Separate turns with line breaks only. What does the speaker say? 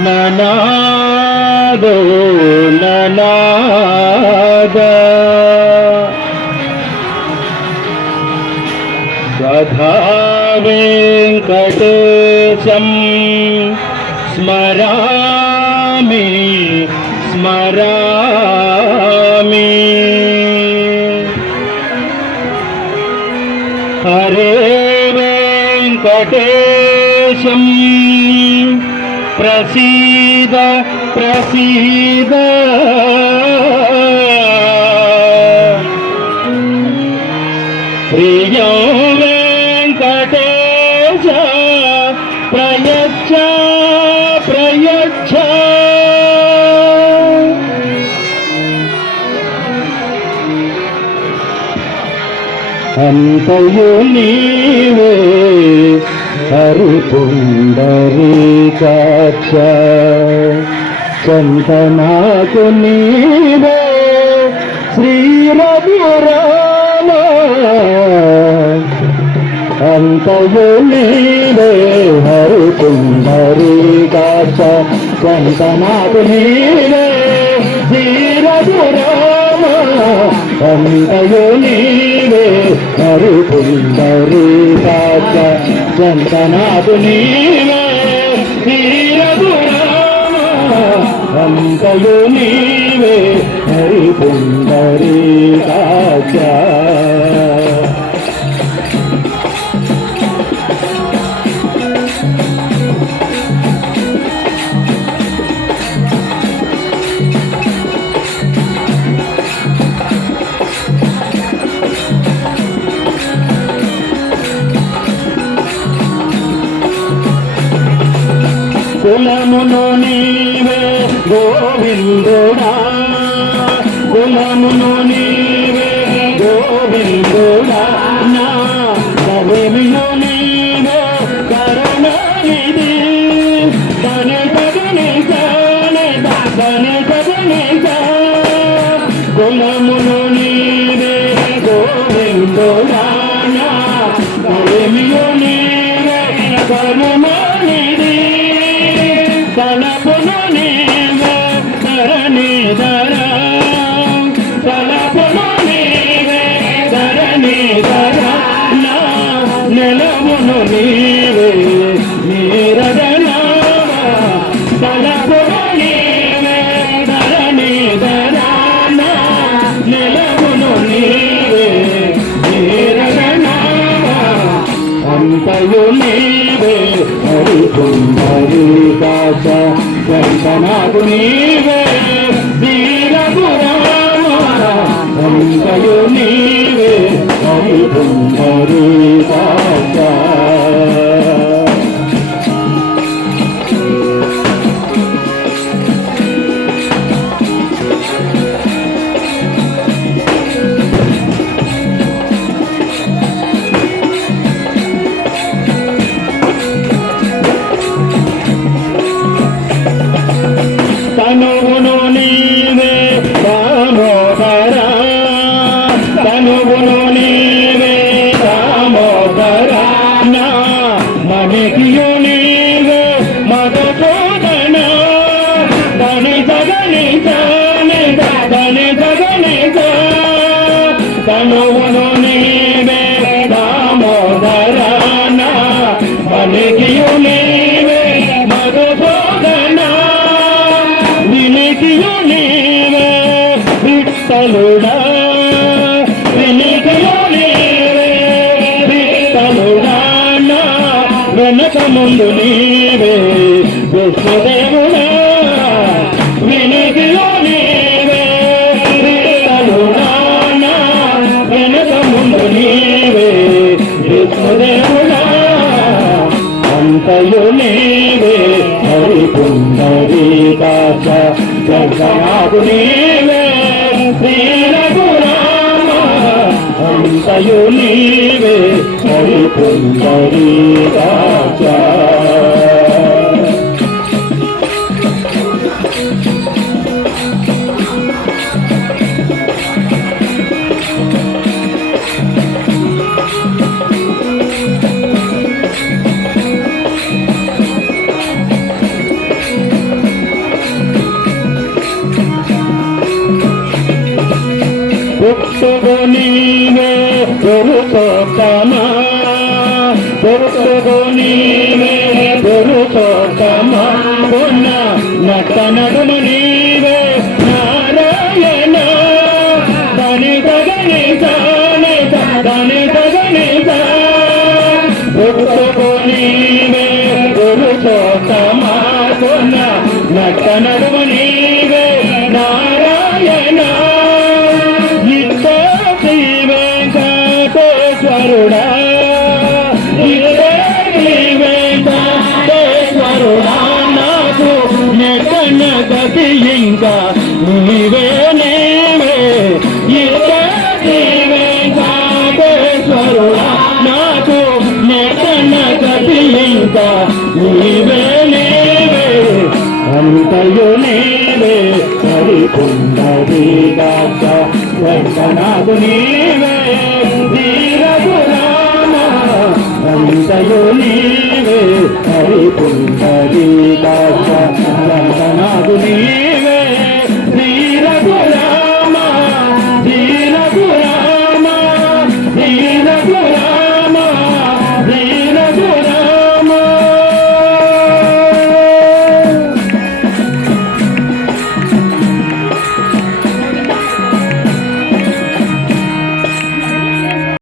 ననాదో ననాద. సదా వెంకటేశం స్మరామి స్మరామి. హరే వెంకటేశం. ప్రసీద ప్రసీద. ప్రియ వెంకటేశ ప్రయచ్చ ప్రయచ్చ. అంతయు నీవే హరిపుండరీకాక్ష. చంతనాకు నీవే శ్రీరఘురామ అంతయు నీవే హరిపుండరీకాక్ష. చందనాకు నీవే శ్రీరఘురామ అంతయు నీవే హరిపుండరీకాక్ష. చంతనాకు నీవే శ్రీరఘురామ అంతయు నీవే హరిపుండరీకాక్ష కులమును నీవే గోవిందుడా. కులమును నీవే గోవిందుడా. నా కవిమిను నీవే కరుణనిధి. తని తగని తగని నిలవును నీవే నీరదనా తలపును నీవే ధరణి. ధర నా నీవే నీరదనా అంతయు నీవే హరిపుండరి దాస వెంకనాథు నీవే నీవే వెనక ముందు నీవే విష్ణుదేవుడా వినికియు నీవే. విట్టలుడా వెనక ముందు నీవే విష్ణుదేవుడా అంతయు నీవే. హరిపుండరీ దాస జగనాథు నీవే. శ్రీరఘురామ అంతయు నీవే. हरि पुंडरी राजा Put the money in the దొరుకోకమా కొన్న నట్ట నడుము నీవే నారాయణ దాని తగని దాని దని తగని తా పుట్టుకు నీవే దొరుకోకమా కొన్న నట్ట నడుము నీవే నారాయణ ఇట్ట శ్రీ నీవే హరిపుండరీ దాస వెంకనాథు నీవే వీరగురామ అంతయు నీవే హరిపుండరీ దాస వెంకనాథు నీవే.